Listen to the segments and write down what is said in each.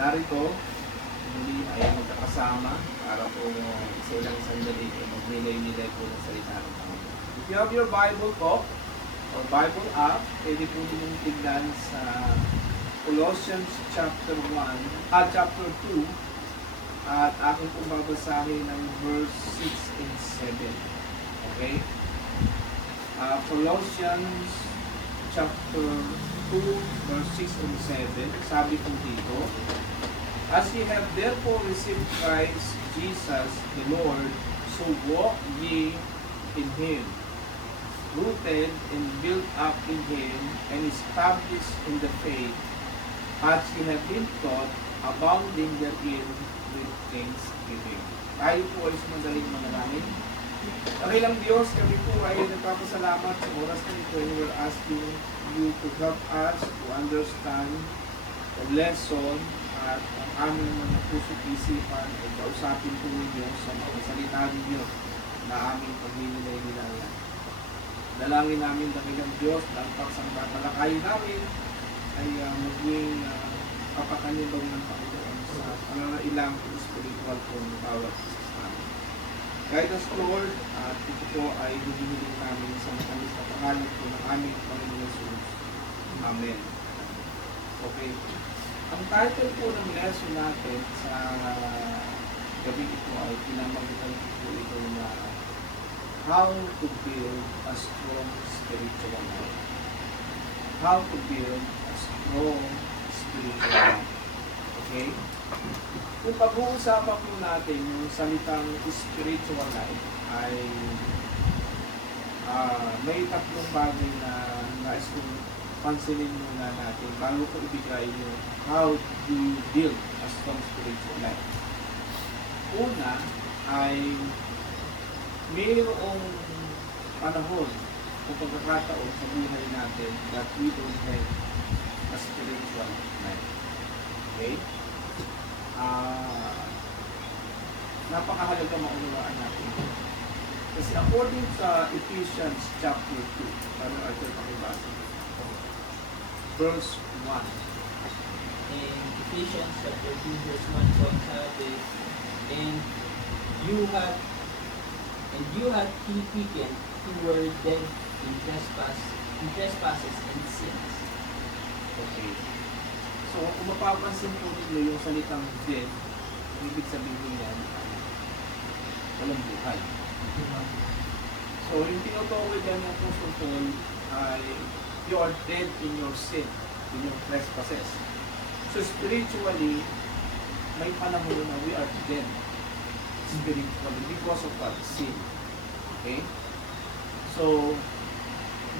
Narito, muli ay magkakasama para po sa ilang sandali magnilay-nilay po ng salita ng Panginoon. If you have your Bible po, or Bible app, pwede po ninyong tignan sa Colossians chapter 2, at aking po babasahin ng verse 6 and 7. Okay? Colossians chapter 2, verse 6 and 7, sabi po dito, "As ye have therefore received Christ Jesus the Lord, so walk ye in Him, rooted and built up in Him, and established in the faith, as ye have been taught, abounding therein with thanksgiving." Tayo po ay sumadaling manalangin. Dakilang Diyos, kami po ay nagpapasalamat sa oras na ito, and we're asking you to help us to understand the lesson at ang aming mga puso't isipan ay kausapin po ninyo sa mga salita ninyo na aming pagninilay-nilayan. Dalangin namin, dakilang Diyos, na ang pagsangbatalakay namin ay maging kapakanibang ng Panginoon sa pangangailang spiritual po ng bawat isa sa amin. Guide us, Lord, at ito po ay humihiling namin sa matamis na pangalan po ng aming Panginoon Jesus. Amen. Okay. Ang title po ng lesson natin sa gabi ito ay pinamagitan po ito na How to Build a Strong Spiritual Life. How to Build a Strong Spiritual Life. Okay? Kung pag-uusapan po natin yung salitang spiritual life ay may tatlong bagay na nais kong pansinin muna natin bago ko ibigay yung how do you build a strong spiritual life. Una ay mayroong panahon o pagkakataon sa buhay natin that we don't have a spiritual life. Okay? Napakahalaga maunawaan natin. Kasi according sa Ephesians chapter 2, paano ito pakibasa? Verse 1. In Ephesians chapter 2 verse 1 po sabi, and you have he quickened who were dead in trespasses and sins. Okay. So, kung mapapansin po ninyo yung salitang dead, ibig sabihin yan, walang buhay. So, yung tinutukoy yan ng Apostle Paul ay you are dead in your sin, in your trespasses. So, spiritually, may panahon na we are dead spiritually because of what? Sin. Okay? So,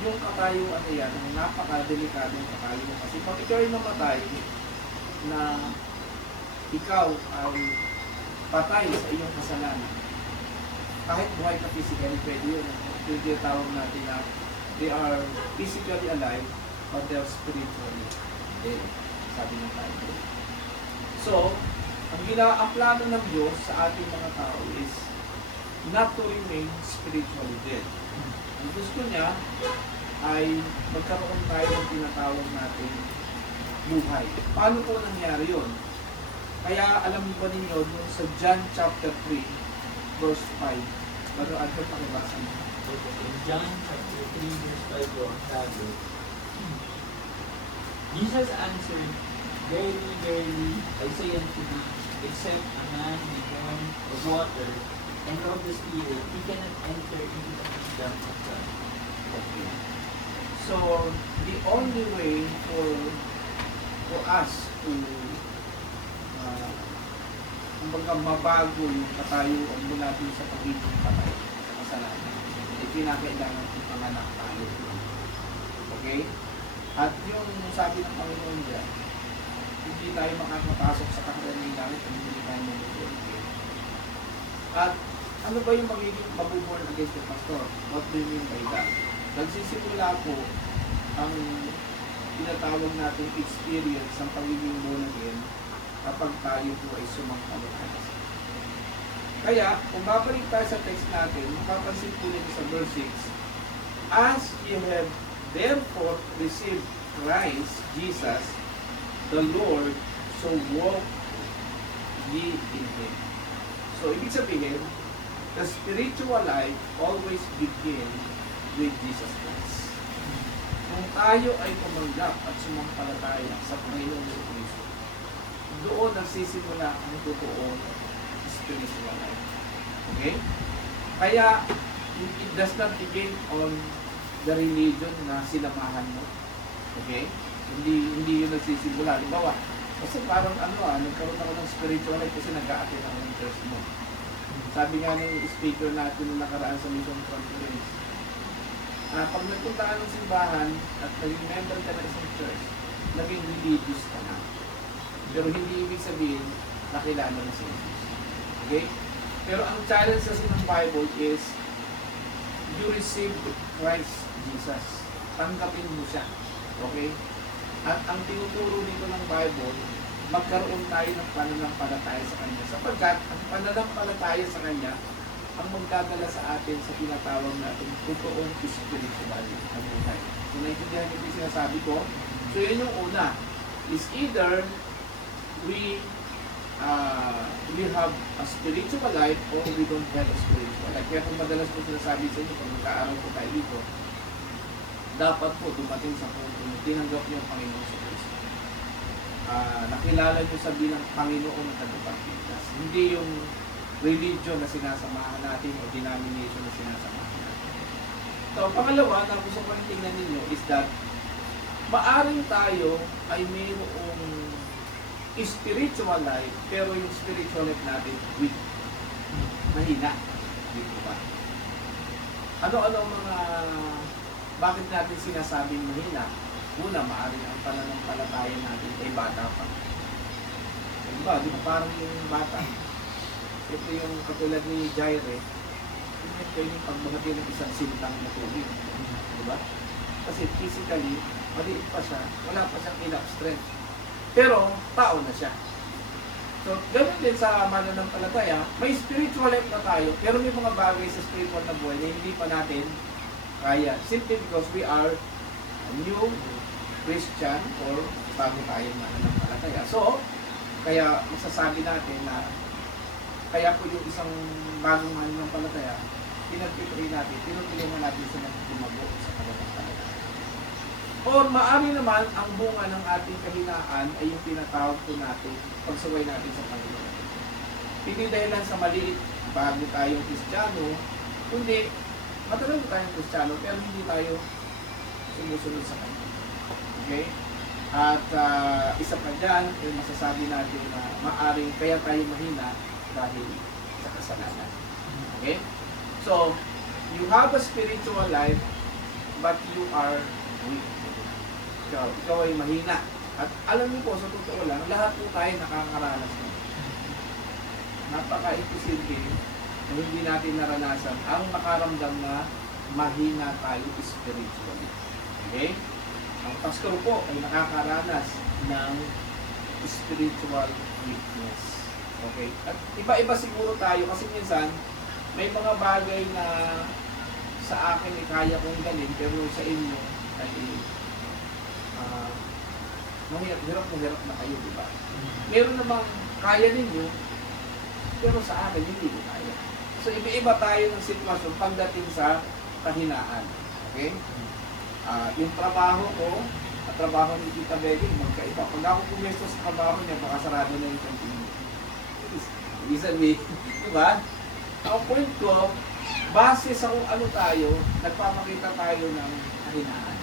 yung katayuan na yan, ang napaka-delikadong katayuan. Kasi pag ikaw ay namatay, na ikaw ay patay sa iyong kasalanan, kahit buhay ka physically, pwede yun. Pwede tawag natin na they are physically alive, but they are spiritually dead. Sabi ng Bible. So, ang plano ng Diyos sa ating mga tao is not to remain spiritually dead. Ang gusto niya ay magkaroon tayo ng tinatawag natin buhay. Paano po nangyari yun? Kaya alam ba ninyo dun sa John chapter 3 verse 5, bago ato pakibasa mo. In John chapter 3 verse 5 po sabi, Jesus answered, "Verily, verily, I say unto thee, except a man be born of water and of the Spirit, he cannot enter into the kingdom of God." Okay. So, the only way for us to kumbaga mabago yung katayuan mula dun sa pagiging patay sa kasalanan, ay kinakailangan ipanganak tayo. Okay? At yung sabi ng Panginoon dyan, hindi tayo makakapasok sa kakaroon langit kung hindi tayo mabuborn again. At ano ba yung magiging mabuborn against the pastor? What do you mean by that? Nagsisimula po ang tinatawag natin experience ng pagiging born again kapag tayo po ay sumangkaluhan. Kaya, kung babalik tayo sa text natin, mapapansin po nito sa verse 6, "As you have therefore received Christ Jesus the Lord, So walk ye in Him. So ibig sabihin, the spiritual life always begin with Jesus Christ. Kung tayo ay tumanggap at sumampalataya sa Panginoon Kristo, doon nagsisimula ang totoong spiritual life. Okay? Kaya, it does not begin on the religion na sinamahan mo. Okay? Hindi yun nagsisimula. Halimbawa, kasi parang nagkaroon ako ng spiritual life kasi nag-a-attend ako ng church mo. Sabi nga ng speaker natin nung nakaraan sa mission conference, pag nagpunta ka ng simbahan at naging member ka ng isang church, naging religious ka na. Pero hindi ibig sabihin nakilala mo si Jesus. Okay? Pero ang challenge kasi ng Bible is you receive Christ Jesus. Tanggapin mo siya. Okay? At ang tinuturo dito ng Bible, magkaroon tayo ng pananampalataya sa Kanya. Sapagkat ang pananampalataya sa Kanya ang magdadala sa atin sa tinatawag natin totoong spiritual na buhay. Kung naintindihan niyo yung sinasabi ko, so yun yung una, is either we have a spiritual life or we don't have a spiritual life. Kaya kung madalas po sinasabi sa inyo, pag nagkaaral po tayo dito, dapat po dumating sa punto na tinanggap niyo ang Panginoon sa Kristo. Nakilala niyo sa bilang Panginoon na tagapagligtas. Hindi yung religion na sinasamahan natin o denomination na sinasamahan natin. So, pangalawa na gusto ko rin tingnan ninyo is that maaring tayo ay mayroong spiritual life pero yung spiritual life natin weak. Mahina. Dito ba? Ano-ano mga bakit natin sinasabing mahina? Una, maaring ang pananampalataya natin ay bata pa. Diba? Di ba parang yung bata? Ito yung katulad ni Jaire, hindi pwedeng pagbagati ng isang sintang na tubig. Diba? Kasi physically, maliit pa siya, wala pa siyang enough strength. Pero, tao na siya. So, ganoon din sa mananampalataya, may spiritual life na tayo, pero may mga bagay sa spiritual na buhay na hindi pa natin kaya. Simply because we are a new Christian or bago tayong mananampalataya. So, kaya masasabi natin na kaya po yung isang bagong mananampalataya, pinagpipray natin, pinupilihan natin sa nagtumago sa pananampalataya. Or maaari naman, ang bunga ng ating kahinaan ay yung tinatawag po natin, pagsaway natin sa Panginoon. Hindi dahil lang sa maliit, bago tayong Kristiyano, kundi matagal tayong Kristiyano, pero hindi tayo sumusunod sa Kanya. Okay? At isa pa dyan, yung masasabi natin na maaring kaya tayo mahina dahil sa kasalanan. Okay? So, you have a spiritual life, but you are weak. Ikaw ay mahina. At alam niyo po, sa totoo lang, lahat po tayo nakakaranas na. Napaka-imposible na hindi natin naranasan ang makaramdam na mahina tayo spiritually. Okay? Ang pastor po ay nakakaranas ng spiritual weakness. Okay? At iba-iba siguro tayo kasi minsan may mga bagay na sa akin ay kaya kong galing pero sa inyo ay hirap na kayo, di ba? Meron namang kaya ninyo pero sa akin hindi ko kaya. So iba-iba tayo ng sitwasyon pagdating sa kahinaan. Okay? Yung trabaho ko at trabaho ni Tita Becky, magkaiba. Pag ako pumesto sa trabaho niya, baka sarado na yung canteen. Ibig sabihin, di ba? Ang point ko, base sa kung ano tayo, nagpapakita tayo ng kahinaan.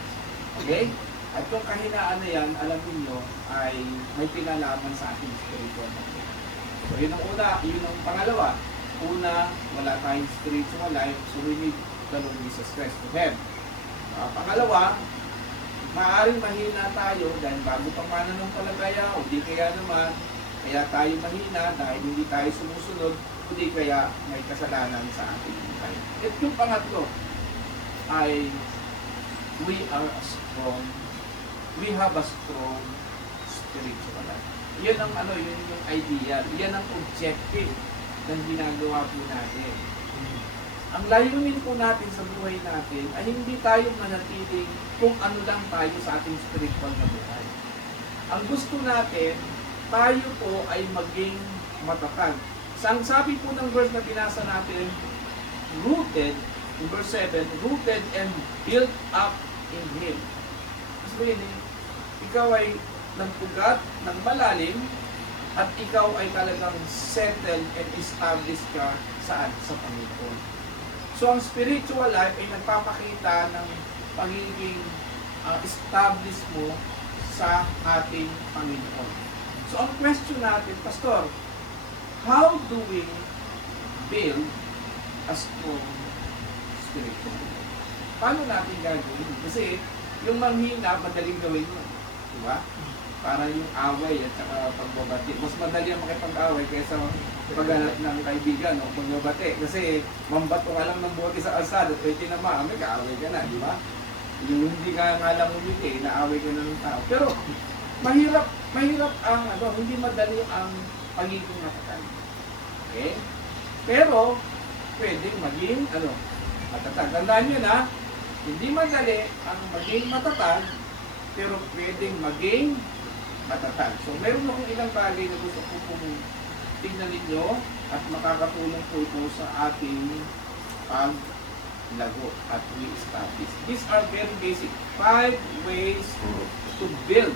Okay? At yung kahinaan na yan, alam niyo ay may pinalaman sa ating spiritual life. So yun ang una, yun ang pangalawa. Una, wala tayong spiritual life, so we need the Lord Jesus Christ to have. Pangalawa, maaaring mahina tayo dahil bago pang mananampalataya o di kaya naman, kaya tayo mahina dahil hindi tayo sumusunod o di kaya may kasalanan sa ating buhay. At yung pangatlo ay we have a strong spiritual life. Yan ang yun yung ideal, yan ang objective ng ginagawa po natin. Ang layunin po natin sa buhay natin ay hindi tayo manatiling kung ano lang tayo sa ating spiritual na buhay. Ang gusto natin tayo po ay maging matatag. Ang sabi po ng verse na binasa natin, rooted, in verse 7, rooted and built up in Him. Sabihin, ikaw ay nagpugat ng malalim at ikaw ay talagang settled and established ka saan? Sa Panginoon. So ang spiritual life ay nagpapakita ng pagiging established mo sa ating Panginoon. So ang question natin, Pastor, how do we build a strong spiritual life? Paano natin gagawin? Kasi yung manghina, madaling gawin mo. Diba? Para yung away at saka pagbabati. Mas madali ang makipag-away kaysa paghanap ng kaibigan o pagbabati. Kasi mambato ka lang ng bote sa alsada, pwede na may kaaway ka na, di ba? Yung hindi ka nga lang umiti, naaway ka na ng tao. Pero mahirap ang hindi madali ang pagiging matatag. Okay? Pero pwedeng maging matatag. Tandaan nyo na, hindi madali ang maging matatag, pero pwedeng maging matatag. So, meron akong ilang bagay na gusto ko pong tignan ninyo at makakatulong po ito sa ating paglago at re-establish. These are very basic. 5 ways to build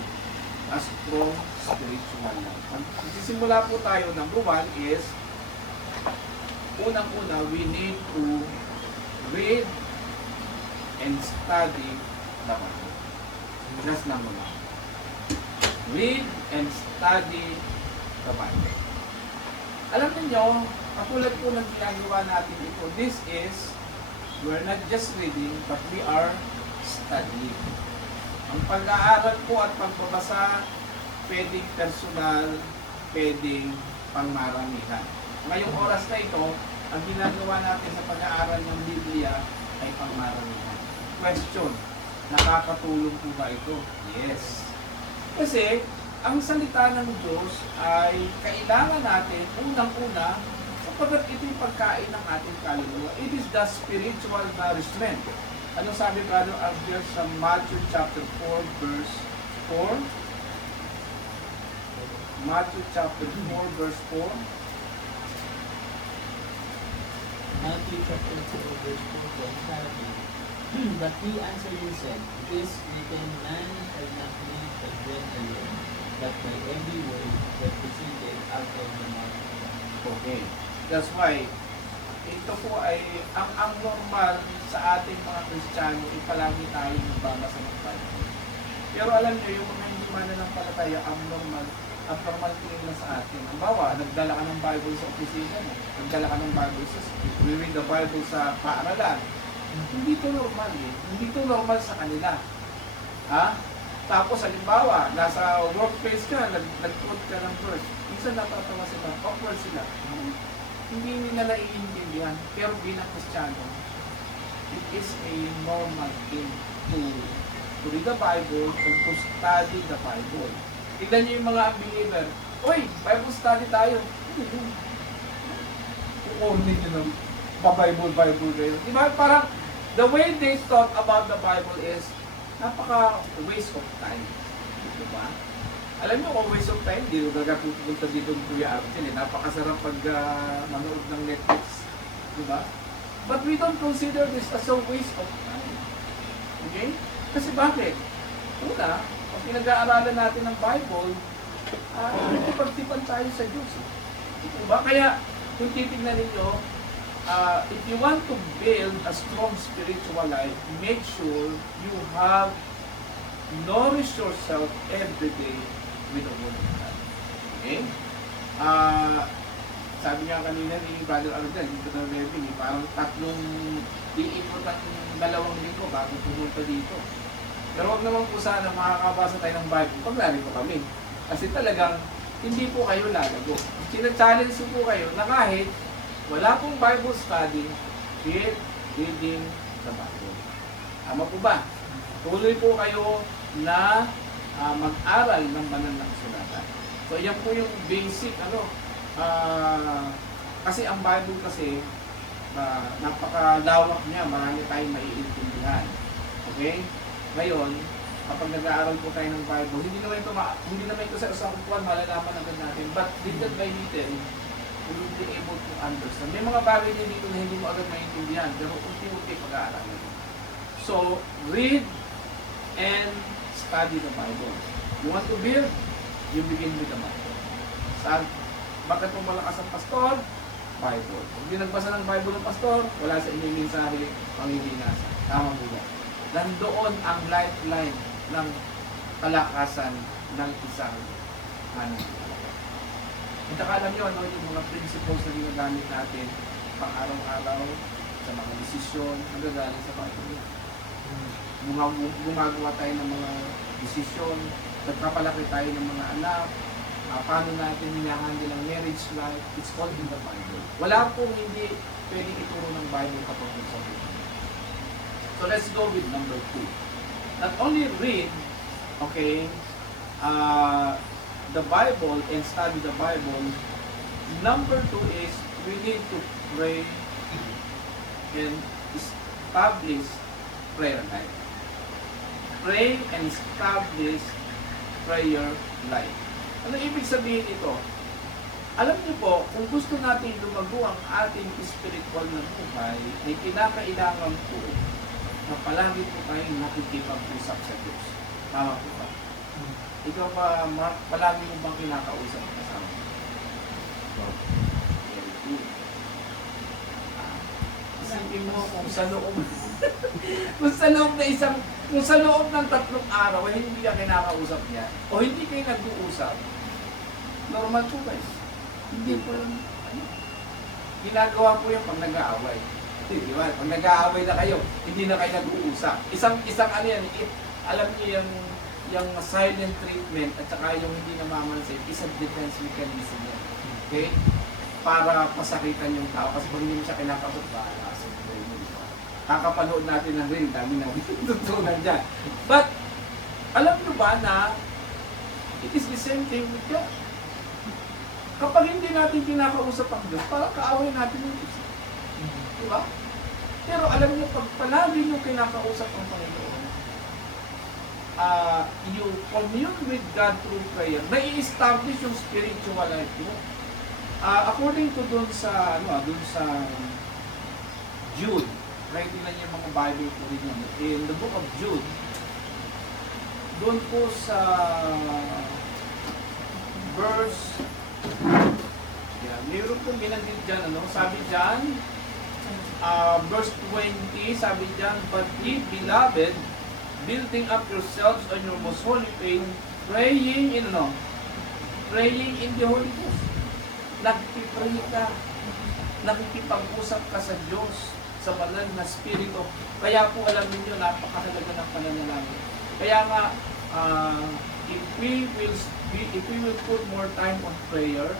a strong spiritual life. Magsisimula po tayo. Number 1 is, unang-una, we need to read and study the Bible. That's number 1. Read and study the Bible. Alam niyo, katulad po ng ginagawa natin ito, this is, we're not just reading, but we are studying. Ang pag-aaral po at pagbabasa, pwedeng personal, pwedeng pangmaramihan. Ngayong oras na ito, ang ginagawa natin sa pag-aaral ng Biblia ay pangmaramihan. Question, nakakatulong po ba ito? Yes. Kasi, ang salita ng Diyos ay kailangan natin, unang-una, sapagkat ito'y pagkain ng ating kaluluwa. It is the spiritual nourishment. Ano sabi Brother Abdiel sa Matthew chapter 4, verse 4? Matthew chapter 4, verse 4. Matthew chapter 4, verse 4, but he answered and said, "It is written, man shall not live by bread alone, but by every word that proceeded out of the mouth of God." Okay. That's why, ito po ay, ang normal sa ating mga Kristiyano, palagi tayo nagbabasa ng Bible. Pero alam niyo, yung mga hindi mananampalataya, abnormal tingin na sa atin. Ang bawa, nagdala ka ng Bible sa opisina mo, nagdala ka ng Bible sa we read the Bible sa paaralan. Hindi to normal eh. Hindi to normal sa kanila. Ha? Tapos, halimbawa, nasa workplace ka, nag-quote ka ng verse. Minsan natatawa sila, awkward sila. Hindi nila naiintindihan. Pero bilang Kristiyano, it is a normal thing to read the Bible and to study the Bible. Tignan niyo yung mga unbeliever. Uy, Bible study tayo. Kukunin nyo ng Bible kayo. Diba? Parang, the way they talk about the Bible is, napaka-waste of time. Diba? Alam niyo kung waste of time, di ko gagapupunta dito ng Kuya Arcel. Napakasarap pag manood ng Netflix. Diba? But we don't consider this as a waste of time. Okay? Kasi bakit? Una, pag pinag-aaralan natin ng Bible, pagtipan tayo sa Diyos. Diba? Kaya, kung titignan ninyo, if you want to build a strong spiritual life, make sure you have nourish yourself every day with the Word of God. Okay? Sabi nga kanina ni Brother Arden, dito na revenue, parang tatlong iikot at 2 linggo bago pumunta dito. Pero wag naman po sana makakabasa tayo ng Bible pag narito kami. Kasi talagang hindi po kayo lalago. Sina-challenge po kayo na kahit wala pong Bible study, keep reading the Bible. Tama po ba? Tuloy po kayo na mag-aral ng banal na kasulatan. So yan po yung basic kasi ang Bible kasi napakalawak niya, marami tayong maiintindihan. Okay? Ngayon, kapag nag-aaral po tayo ng Bible, hindi naman ito sa isang upuan, malalaman agad natin. But little by little, we will be able to understand. May mga bagay din dito na hindi mo agad maintindihan, pero unti-unti pag-aaralan. So, read and study the Bible. You want to build, you begin with the Bible. Bakit mo malakas ang pastor? Bible. Kung hindi nagbasa ng Bible ng pastor, wala sa inyong mensahe, panghihinasa. Tama po ba? Nandoon ang lifeline ng kalakasan ng isang mananampalataya. At saka alam nyo, yung mga principles na ginagamit natin pang araw-araw sa mga desisyon, nagagaling sa Bible. Gumagawa tayo ng mga desisyon, nagpapalaki tayo ng mga anak, paano natin hinahandle ang marriage life, it's called in the Bible. Wala pong hindi pwedeng ituro ng Bible kapag sa Bible. So let's go with number 2. Not only read, okay, the Bible and study the Bible, number 2 is we need to pray and establish prayer life. Pray and establish prayer life. Ano ibig sabihin ito? Alam niyo po, kung gusto natin lumago ang ating spiritual na buhay, ay kinakailangan po na palagi po tayong nakikipag-usap sa Diyos. Tama po ba? Ikaw ba, palagi mo bang kinakausap ang kasama? Very good. Isipin mo kung sa loob kung sa loob ng 3 araw ay hindi ka kinakausap niya o hindi kayo nag-uusap, normal po guys. Hindi po lang, ginagawa po yung pag nag-aaway. Di ba? Pag nag-aaway na kayo, hindi na kayo nag-uusap. Isang ano yan, alam niyo yung silent treatment at saka yung hindi namamansin, isang defense mechanism yan. Okay? Para pasakitan yung tao. Kasi pag hindi mo siya kinakausap, kakapanood natin ng rin, dami na tutunan dyan. But, alam nyo ba na it is the same thing with God. Kapag hindi natin kinakausap ang Diyos, parang kaaway natin yung Diyos. Diba? Pero alam nyo, pag palagi nyo kinakausap ang Panginoon, you commune with God through prayer, nai-establish yung spiritual life mo. According to dun sa Jude, right nila yung mga Bible po rin yun. In the book of Jude, doon po sa verse, mayroon pong binanggit dyan, sabi dyan, verse 20, sabi dyan, but ye beloved, building up yourselves on your most holy faith, praying in the Holy Ghost. Nagpipray ka, nakikipag-usap ka sa Diyos, sa banal na spirito. Kaya po alam niyo napakahalaga ng pananalangin. Kaya nga if we will put more time on prayer,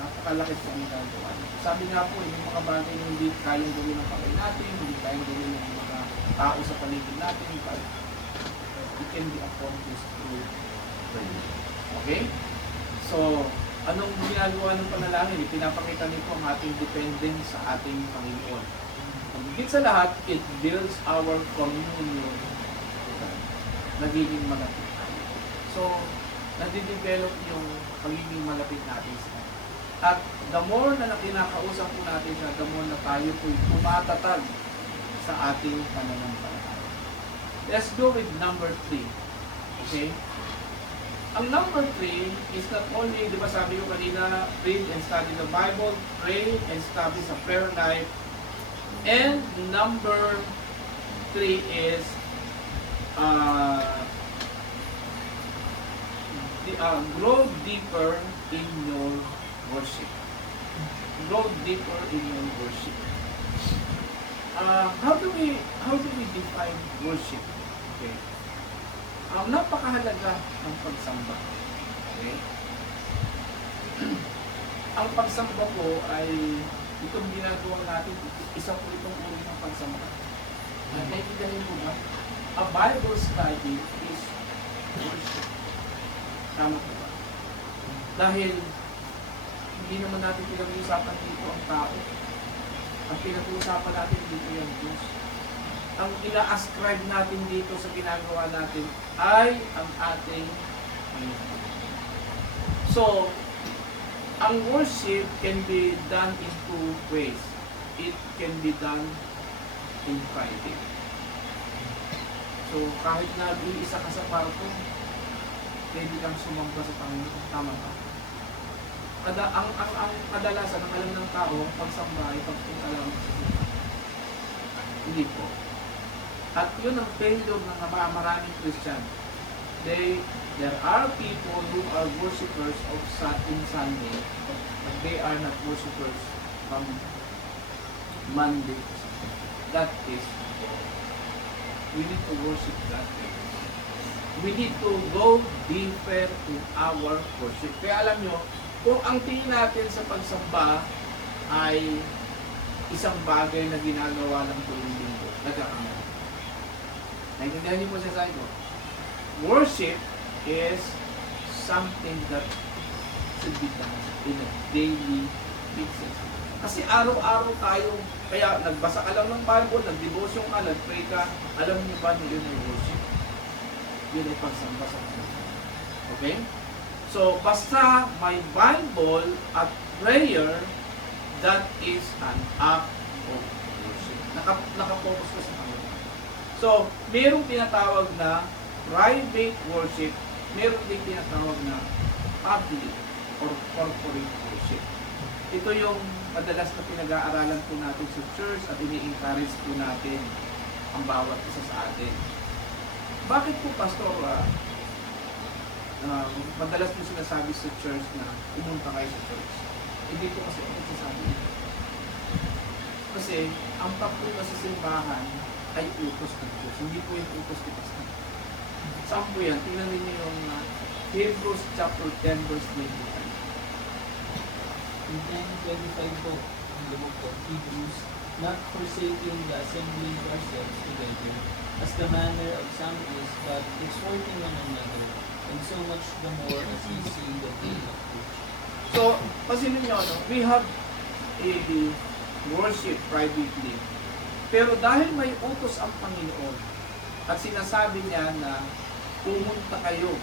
napakalaki po ang gagawa. Sabi nga po, yung mga bagay na hindi kayang gawin ng kamay natin, hindi kayang gawin ng mga tao sa paligid natin, but it can be accomplished through prayer. Okay? So, anong ginagawa ng panalangin? Pinapakita nito ang ating dependence sa ating Panginoon. Higit sa lahat, it builds our communion. Nagiging malapit tayo. So, nadidevelop yung pagiging malapit natin sa Kanya. At the more na kinakausap po natin siya, the more na tayo po'y tumatatag sa ating pananampalataya. Let's go with number 3. Okay? Ang number 3 is not only, di ba sabi ko kanina, read and study the Bible, pray and establish a prayer life. And number 3 is grow deeper in your worship. Grow deeper in your worship. How do we define worship? Okay. Napakahalaga ng pagsamba. Okay? Ang pagsamba po ay itong ginagawa natin, isa po itong uri ng pagsamba. Nakikigahin mo ba? A Bible study is worship. Tama po ba? Dahil hindi naman natin pinag-uusapan dito ang tao. Ang pinag-uusapan natin dito yung Diyos. ang ina-ascribe natin dito sa ginagawa natin ay ang ating Panginoon. So, ang worship can be done in two ways. It can be done in private. So, kahit nag-iisa ka sa kwarto, pwede kang sumamba sa Panginoon. Tama ba? Ang kadalasan, ang alam ng tao, ang pagsamba ay pagpunta lang sa simbahan. Hindi po. At yun ang failure ng maraming Christian. There are people who are worshippers of in Sunday, but they are not worshippers from Monday to Sunday. That is wrong. We need to worship that way. We need to go deeper in our worship. Kaya alam nyo, kung ang tingin natin sa pagsamba ay isang bagay na ginagawa ng tuwing linggo, nagkakamali. Naintindihan niyo po siya sa ito. Worship is something that should be done in a daily basis. Kasi araw-araw tayo, kaya nagbasa ka lang ng Bible, nag-devotion ka, nag-pray ka, alam niyo ba na yun ay worship? Yun ay pagsamba sa Panginoon. Okay? So, basta may Bible at prayer, that is an act of worship. Nakapokus ka sa Panginoon. So, mayroong tinatawag na private worship, mayroong din tinatawag na public or corporate worship. Ito yung madalas na pinag-aaralan po natin sa church at ini-encourage po natin ang bawat isa sa atin. Bakit po, Pastor, madalas po sinasabi sa church na pumunta kayo sa church? Hindi po kasi ako sasabi. Kasi ang pagpunta sa simbahan ay utos ng Diyos. Hindi po yung utos ni Pastor. Saan po yan? Tingnan ninyo yung Hebrews chapter 10 verse 25. In 10:25 po, ang lumog po, Hebrews, not forsaking the assembly of ourselves together, as the manner of some is, but exhorting one another, and so much the more as we see the day of which. So, pasinin nyo, no? We have a worship privately. Pero dahil may utos ang Panginoon, at sinasabi niya na pumunta kayo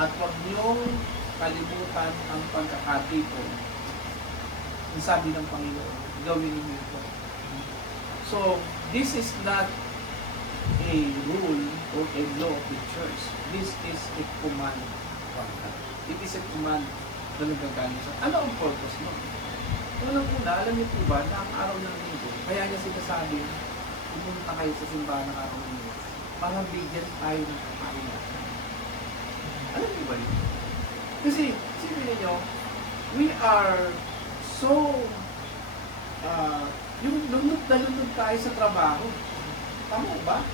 at huwag niyong kalimutan ang pagkakatipon, ang sabi ng Panginoon, gawin niyo ito. So, this is not a rule or a law of the church. This is a command from God. It is a command na nagagaling sa. Ano ang purpose mo? Unang-una, alam niyo po ba na ang araw ng linggo, kaya niya sinasabi, pumunta kayo sa simbahan ng araw ng linggo para bigyan tayo ng kapahinahan. Alam niyo ba yun? Kasi, sabihin niyo, we are so, yung lunod na lunod tayo sa trabaho. Tama ba?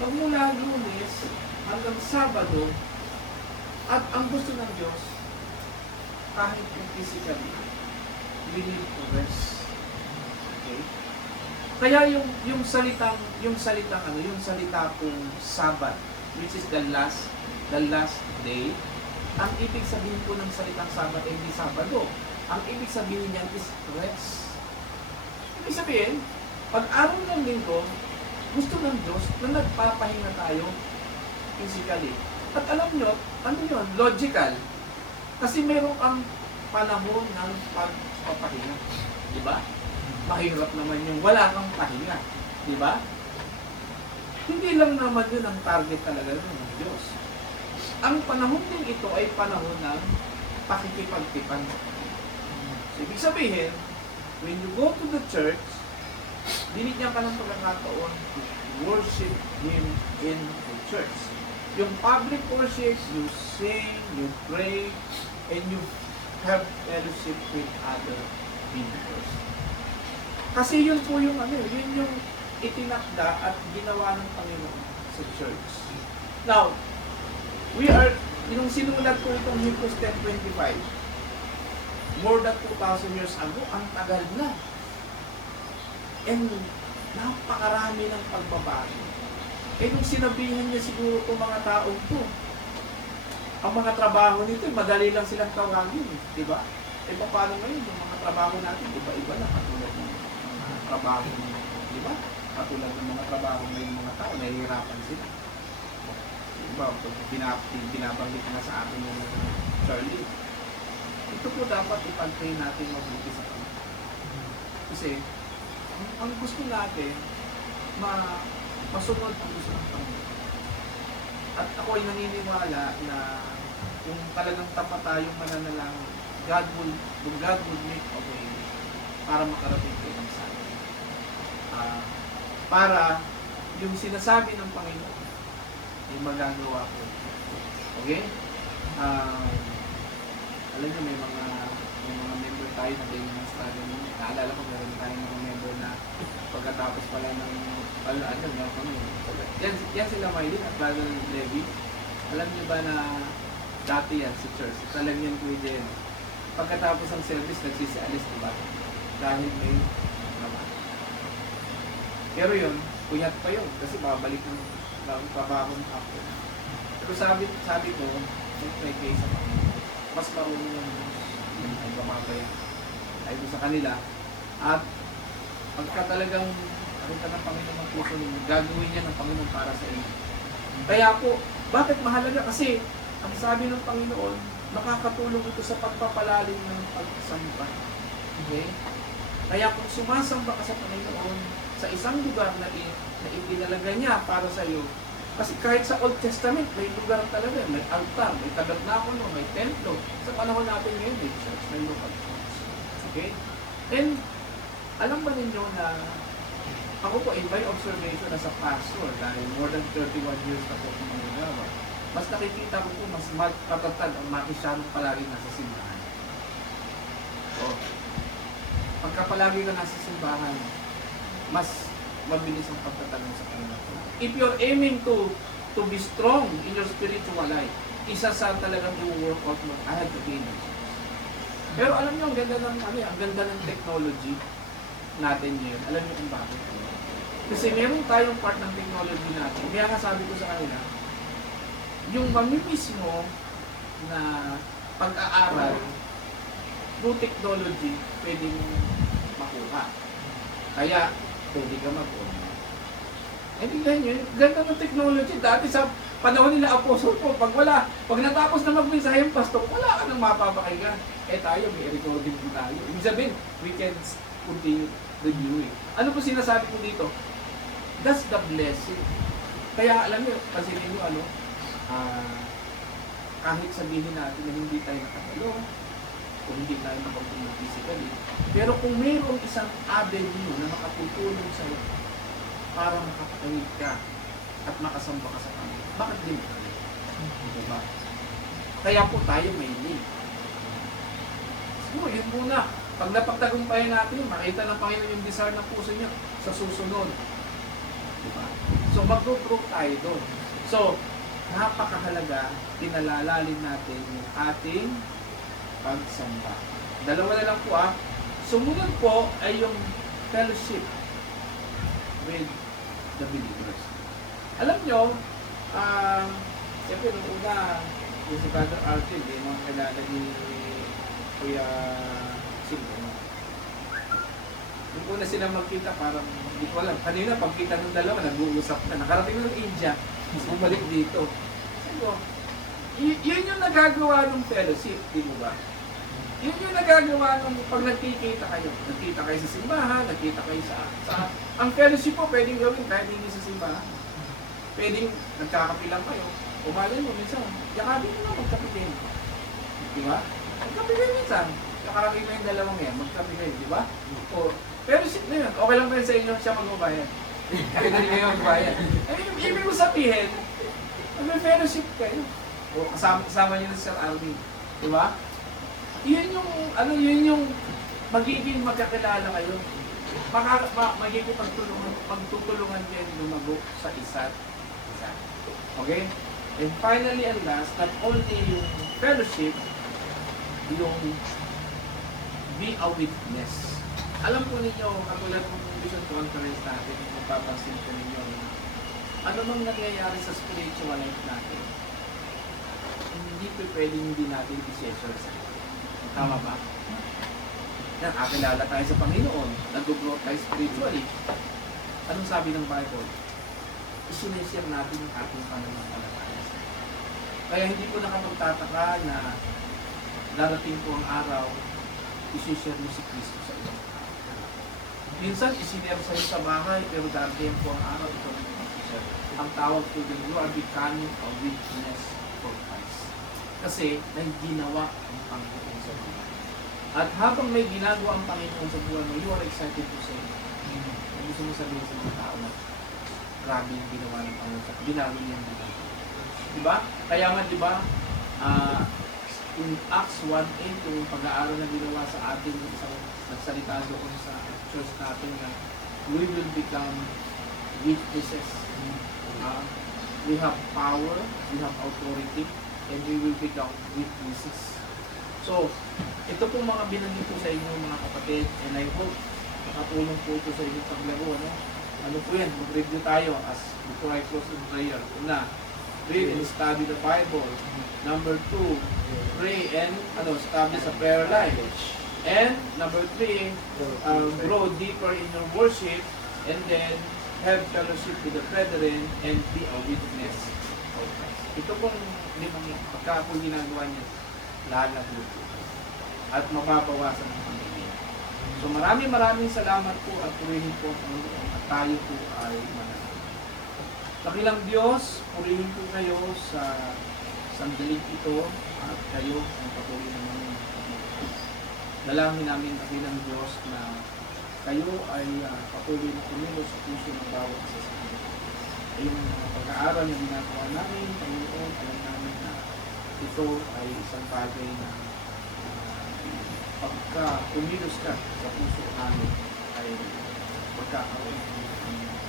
Magmula Lunes hanggang Sabado, at ang gusto ng Diyos, kahit yung physically, we need to rest. Okay? Kaya yung salita pong Sabbath, which is the last day, ang ibig sabihin po ng salitang Sabbath ay hindi Sabado. Ang ibig sabihin niyan is rest. Ibig sabihin, pag araw ng linggo, gusto ng Diyos na nagpapahinga tayo physically. At alam nyo, ano yun? Logical. Kasi meron ang panahon ng pagpapahinga. Diba? Mahirap naman yung wala kang pahinga. Diba? Hindi lang naman yun ang target talaga ng Diyos. Ang panahon din ito ay panahon ng pakikipagtipan. So, ibig sabihin, when you go to the church, binigyan ka ng pagkakataon to worship Him in the church. Yung public worship, you sing, you pray, and you have fellowship with other believers. Kasi yun po yung yun yung itinakda at ginawa ng Panginoon sa church. Now, yung sinulat ko itong Hebrews 10:25, more than 2,000 years ago, ang tagal na. And napakarami ng pagbabago. Eh nung sinabihan niya siguro itong mga taong to, ang mga trabaho nito, madali lang silang tawagin. Diba? Eh paano ngayon, yung mga trabaho natin, iba-iba na katulad ng mga trabaho nito. Diba? katulad ng mga trabaho na yung mga tao, nahihirapan sila. Diba, binabanggit nga sa akin yung Charlie. Ito po dapat ipag-pray natin mabuti sa kanila. Kasi, ang gusto natin, masunod ang gusto ng Panginoon. At ako ay naniniwala na kung talagang tapat tayong mananalangin, God will make a way para makarating kayo ng sana. Para yung sinasabi ng Panginoon ay magagawa ko. Okay? Alam niyo, may mga member tayo na din ng study mo. Naalala ko meron tayong mga member na pagkatapos pala ng yan sila Maylin at Brother Levi. Alam niyo ba na dati yan si church, talang yan Kuya Jen. Pagkatapos ng service, nagsisialis, diba? Dahil may naman. Pero yun, kuyat pa yun kasi babalik ng trabaho ng ako. Pero sabi ko, may case sa Panginoon. Mas marunong yung pagmamagay ay sa kanila. At pagka talagang nakita ng Panginoon ang puso ninyo, gagawin niya ng Panginoon para sa inyo. Kaya po, bakit mahalaga? Kasi ang sabi ng Panginoon, makakatulong ito sa pagpapalalim ng pagsamba. Okay? Kaya kung sumasamba ka sa Panginoon sa isang lugar na ipinalaga niya para sa iyo, kasi kahit sa Old Testament, may lugar talaga, may altar, may tabernakulo, may templo. Sa panahon natin ngayon, may church, may local church. Okay? And, alam ba ninyo na ako po, by observation as a pastor, dahil more than 31 years na po akong manggagawa, mas nakikita ko po, mas patatag ang makisyadong palagi nasa simbahan. So, pagka palagi ka nasa simbahan, mas mabilis ang pagtatag mo sa kanila. If you're aiming to be strong in your spiritual life, isa sa talagang i-work out mo, I have to gain it. Pero alam niyo, ang ganda ng technology natin ngayon. Alam niyo kung bakit. Kasi meron tayong part ng technology natin. Kaya nga sabi ko sa kanila, yung mamimiss mo na pag-aaral, through technology, pwedeng makuha. Kaya, pwede ka mag-online. Hindi ganyan. Ganda ng technology. Dati sa panahon nila Apostle po, pag natapos na mag-mensahe yung pastor, wala ka nang mapapakinggan. Tayo, may recording po tayo. Ibig sabihin, we can continue reviewing. Ano po sinasabi ko dito? That's the blessing. Kaya alam niyo, kasi ninyo kahit sabihin natin na hindi tayo nakatalo, o hindi tayo nakapagpunod physically, pero kung mayroong isang avenue na makatutulong sa'yo para makapatawid ka at makasamba ka sa Panginoon, bakit din mo? Diba? Kaya po tayo may need. Siguro yun muna. Pag napagtagumpayan natin, makita ng Panginoon yung desire ng puso niya sa susunod. Diba? So mag-go-through tayo doon. So, napakahalaga, pinalalalim natin yung ating pagsamba. Dalawa na lang po Sumunod po ay yung fellowship with the believers. Alam nyo, siyempre nung una, yung si Father Archie, yung mga kilala ni Kuya Silvio. Nung una sila magkita, parang hindi ko alam. Kanina, pagkita ng dalawa, nag-uusap na. Nakarating ng India, bumalik dito. So, yun yung nagagawa ng fellowship, di mo ba? Yun yung nagagawa ng pag nagkikita kayo. Nagkita kayo sa simbahan, nagkita kayo sa ang fellowship po pwedeng gawin kahit hindi sa simbahan. Pwedeng nagkakapilang kayo. Umalay mo minsan, yakabin mo na magkapitin. Di ba? Magkapitin minsan. Yakabin mo yung dalawang yan, magkapitin, di ba? O, fellowship na yun. Okay lang ba sa inyo siya magbabayad? Kaya na kayo magbabayad. Ibig mo sabihin, mag-fellowship kayo. O kasama niyo na si Sir Arvin. Di ba? Yun yung magiging magkakilala kayo. Magiging magtutulungan kayo lumago sa isa't isa. Okay? And finally and last, not only yung fellowship, yung be a witness. Alam po ninyo, katulad ng vision conference natin, kung papansin ko ninyo, ano mang nangyayari sa spiritual life natin, hindi po pwedeng hindi natin i-share sa atin. Tama ba? Yan, kakilala tayo sa Panginoon, nag-grow tayo spiritually. Anong sabi ng Bible? Isineshare natin yung ating pananampalataya. Kaya hindi ko nakapagtataka na darating po ang araw, isishare mo si Kristo sa iyo. Minsan, isinare sa'yo sa bahay, pero darating po ang araw, ito na yung isishare. Ang tawag po din, you are becoming a witness for Christ. Kasi, may ginawa ang Panginoon sa buhay. At habang may ginagawa ang Panginoon sa buhay mo, you are excited to say, gusto mo sabihin sa mga tao na grabe yung ginawa ng Panginoon. Binago niya ang buhay. Diba? Kaya nga, diba, in Acts 1:8, yung pag-aaral na ginawa sa atin, isang nagsalita doon sa church natin na we will become witnesses. We have power, we have authority, and we will become witnesses. So, ito pong mga binanggit ko sa inyo mga kapatid, and I hope nakatulong po ito sa inyong paglaro. Ano po yan? Mag-review tayo as before I close in prayer. Una, read and study the Bible. Number 2, pray and study sa prayer life. And number 3, grow deeper in your worship, and then have fellowship with the brethren and be a witness. Ito pong limang pagka po ginagawa niya, lalago po at mababawasan ang pamilya. So maraming salamat po at purihin po ang Panginoon at tayo po ay manalangin. Dakilang Diyos, purihin po kayo sa sandaling ito at kayo ang patuloy na mga dalangin namin dakilang Diyos na kayo ay patuloy na kumilos sa puso ng bawat isa sa amin. Yung mga pag-aaral na ginagawa namin, Panginoon, alam namin na ito ay isang bagay na pagka kumilos ka sa puso namin ay magkakaroon ng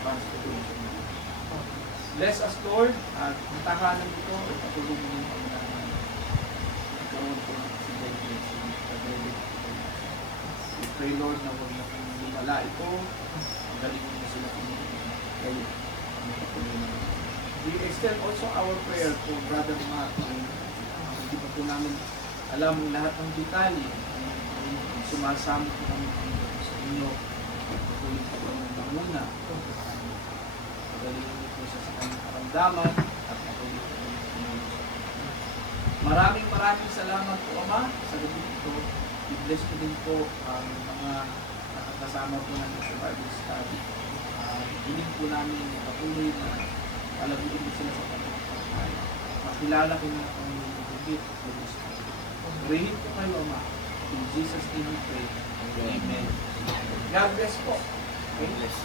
transformation. Bless us, Lord, at ang tahanan ito ay patuloy mo ng pagdaan. Nagkaroon po ng aksidente sa pag-ibig. We pray, Lord, na huwag na kong lumala ito. Ang galing mo na sila kung kayo. We extend also our prayer to Brother Matt. Hindi pa po namin alam lahat ng detalye. Sumasama po namin sa inyo. Patuloy po kami ng muna. Pagaling niyo po sa kanyang karamdaman at patuloy po kami ng muna. Maraming salamat po, Ama, sa gabi ito. I-bless ko din po ang mga nakakasama po namin sa Bible study. Hiling po namin patuloy na palaguin mo sila sa pagkakataon. Makilala ko na ang higit sa Gusto. Purihin po kayo, Ama. In Jesus' name we pray. Amen. God bless po. God bless.